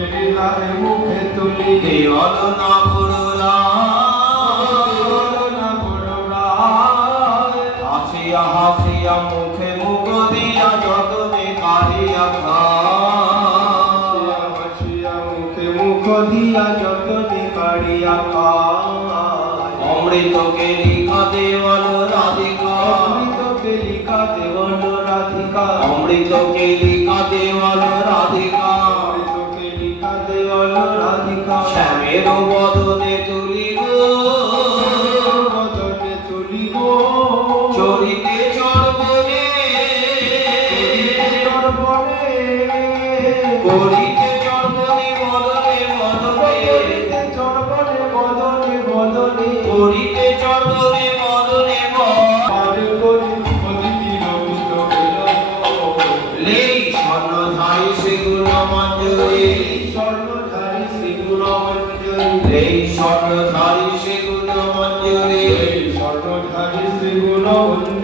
মুখে তুলি দেওয়াল না পুরোরা হাসিয়া হাসিয়া মুখে মুখ দিয়া যতনে কাড়িয়া খায় হাসিয়া মুখে মুখ দিয়া যতনে কাড়িয়া খায় অমৃতকে লিখা দেওয়াল রাধিকা অমৃতকে লিখা দেওয়াল রাধিকা অমৃতকে লিখা দেওয়াল রাধিকা অমৃতকে লিখা দেওয়াল রাধিকা শ্যামের বদনে তুলিব বদনে তুলিব চরিতে চর্বনে করিতে চর্বনে বদনে বদনে চর্বনে বদনে বদনে করিতে চর্বনে বদনে পারে করি অদিতি রবিত লেই স্বর্ণধারী শ্রীগুণ মঞ্জুরি স্বর্ণধারী শ্রীগুণ মঞ্জুরি লেই স্বর্ণধারী শ্রীগুণ মঞ্জুরি স্বর্ণধারী শ্রীগুণ মঞ্জুরি